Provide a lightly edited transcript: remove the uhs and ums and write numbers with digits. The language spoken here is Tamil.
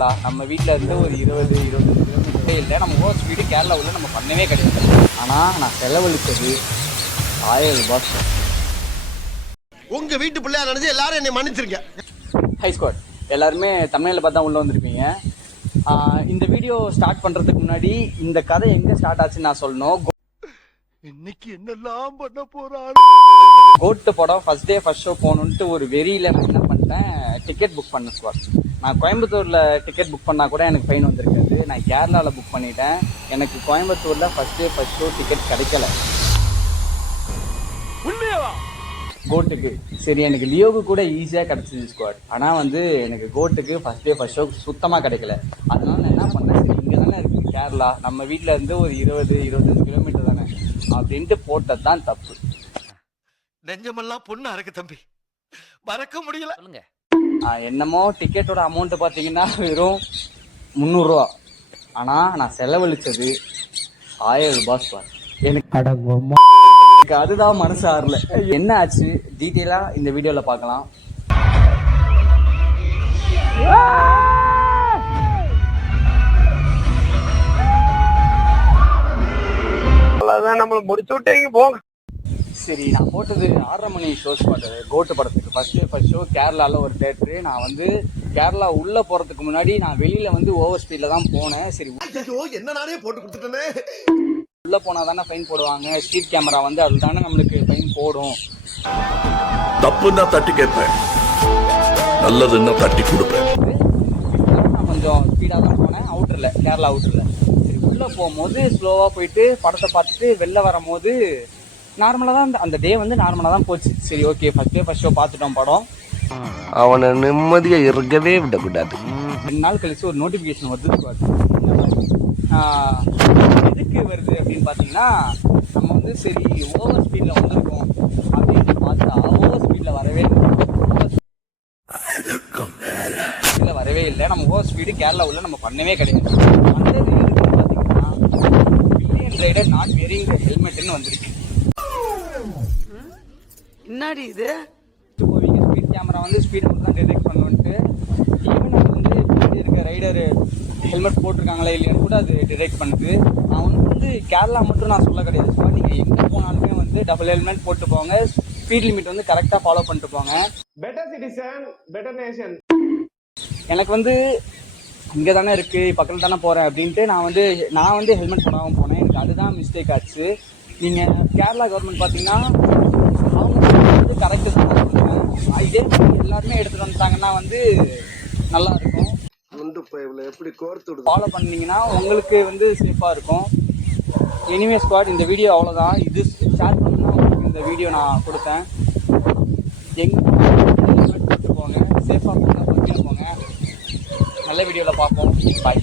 கேரளா நம்ம வீட்டில் இருந்து ஒரு 20-25 கிலோமீட்டரே இல்லை. நம்ம ஓவர் ஸ்பீடு கேரளா உள்ள நம்ம பண்ணவே கிடையாது. ஆனால் நான் செலவழித்தது 1000 ரூபாய். உங்க வீட்டு பிள்ளையா நினைச்சு எல்லாரும் என்னை மன்னிச்சிருங்க. ஹை ஸ்குவாட் எல்லாருமே தமிழில் பார்த்தா உள்ளே வந்திருப்பீங்க. இந்த வீடியோ ஸ்டார்ட் பண்ணுறதுக்கு முன்னாடி இந்த கதை எங்கே ஸ்டார்ட் ஆச்சுன்னு நான் சொல்லணும். இன்னைக்கு என்னெல்லாம் பண்ண போறான். கோட்டு படம் ஃபர்ஸ்ட் டே ஃபர்ஸ்ட் ஷோ போகணுன்ட்டு ஒரு வெறியில் நான் என்ன பண்ணிட்டேன், டிக்கெட் புக் பண்ண ஸ்குவாட். நான் கோயம்புத்தூரில் டிக்கெட் புக் பண்ணால் கூட எனக்கு ஃபைன் வந்திருக்காது. நான் கேரளாவில் புக் பண்ணிட்டேன். எனக்கு கோயம்புத்தூரில் first day first show ticket கிடைக்கல கோட்டுக்கு. சரி, எனக்கு லியோவுக்கு கூட ஈஸியாக கிடச்சிது ஸ்குவாட். ஆனால் வந்து எனக்கு கோட்டுக்கு ஃபர்ஸ்ட் டே ஃபர்ஸ்ட் ஷோ சுத்தமாக கிடைக்கல. அதனால நான் என்ன பண்ணேன், சரி இங்கே தானே இருக்குது கேரளா, நம்ம வீட்டில் இருந்து ஒரு 20-25 கிலோமீட்டர் தானே அப்படின்ட்டு போட்டது தான் தப்பு. நெஞ்சமெல்லாம் பொண்ணு அறக்கு தம்பி, மறக்க முடியல. என்னமோ டிக்கெட்டோட அமௌண்ட் பார்த்தீங்கன்னா வெறும் 300 ரூபா. ஆனால் நான் செலவழித்தது 1000 ரூபாய் ஸ்குவாட். எனக்கு அதுதான் மனசு ஆறல. என்ன ஆச்சு டீட்டெயிலாக இந்த வீடியோவில் பார்க்கலாம். நம்மள முடிச்சு விட்டீங்க போங்க. சரி, நான் போட்டது 6:30 மணி ஷோ ஸ்பாட் கோட்டு படத்துக்கு. ஃபர்ஸ்ட் ஷோ கேரளாவில் ஒரு தேட்டரு. நான் வந்து கேரளா உள்ளே போகிறதுக்கு முன்னாடி நான் வெளியில் வந்து ஓவர் ஸ்பீடில் தான் போனேன். சரி, என்ன நானே போட்டு கொடுத்துட்டேனே. உள்ளே போனால் தானே ஃபைன் போடுவாங்க, ஸ்ட்ரீட் கேமரா வந்து அது தானே நம்மளுக்கு ஃபைன் போடும். தப்புன்னா தட்டி கேட்பேன், நல்லதுன்னா தட்டி கொடுப்பேன். நான் கொஞ்சம் ஸ்பீடாக தான் போனேன் அவுட்டரில், கேரளா அவுட்டரில். சரி, உள்ளே போகும்போது ஸ்லோவாக போயிட்டு படத்தை பார்த்துட்டு வெளில வரும்போது நார்மலாக தான் அந்த டே வந்து நார்மலாக தான் போச்சு. சரி, okay, first day first show பார்த்துட்டோம் படம். அவனை நிம்மதியாக இருக்கவே விடக்கூடாது. 2 நாள் கழிச்சு ஒரு நோட்டிஃபிகேஷன் வருது. எதுக்கு வருது அப்படின்னு பார்த்தீங்கன்னா, நம்ம வந்து சரி ஓவர் ஸ்பீடில் வந்திருக்கோம் அப்படின்னு பார்த்தா ஓவர் ஸ்பீடில் வரவே இல்லை. நம்ம ஓவர் ஸ்பீடு கேரளா உள்ள நம்ம பண்ணவே கிடையாது. அந்த எதுக்குன்னு பார்த்தீங்கன்னா, பில்லியன் ரைடர் நாட் வெரிங் ஹெல்மெட்னு வந்துருக்கு. என்னடி இது போவீங்க, ஸ்பீட் கேமரா வந்து ஸ்பீட் மட்டும் தான் டிடெக்ட் பண்ணுன்ட்டு, ஈவன் அது வந்து பின்னாடி இருக்க ரைடர் ஹெல்மெட் போட்டிருக்காங்களா இல்லையான்னு கூட அது டிடெக்ட் பண்ணுது. நான் வந்து கேரளா மட்டும் நான் சொல்ல கிடையாது. ஸோ நீங்கள் எங்கே போனாலுமே வந்து டபுள் ஹெல்மெட் போட்டு போங்க, ஸ்பீட் லிமிட் வந்து கரெக்டாக ஃபாலோ பண்ணிட்டு போங்க. Better citizen, better nation. எனக்கு வந்து இங்கே தானே இருக்குது, பக்கத்தில் தானே போகிறேன் அப்படின்ட்டு நான் வந்து ஹெல்மெட் போடாமல் போனேன். எனக்கு அதுதான் மிஸ்டேக் ஆச்சு. நீங்கள் கேரளா கவர்மெண்ட் பார்த்தீங்கன்னா அவங்க வந்து கரெக்டு தான் சொல்லுவேன். இதே மாதிரி எல்லாருமே எடுத்துகிட்டு வந்துட்டாங்கன்னா வந்து நல்லா இருக்கும். எப்படி கோர்த்து ஃபாலோ பண்ணீங்கன்னா உங்களுக்கு வந்து சேஃபாக இருக்கும். எனிவே ஸ்குவாட், இந்த வீடியோ அவ்வளோதான். இது ஷேர் பண்ணணும்னா உங்களுக்கு இந்த வீடியோ நான் கொடுத்தேன். போட்டு போங்க, சேஃபாக போங்க, பொறுமையாக போங்க. நல்ல வீடியோவில் பார்ப்போம். பாய்.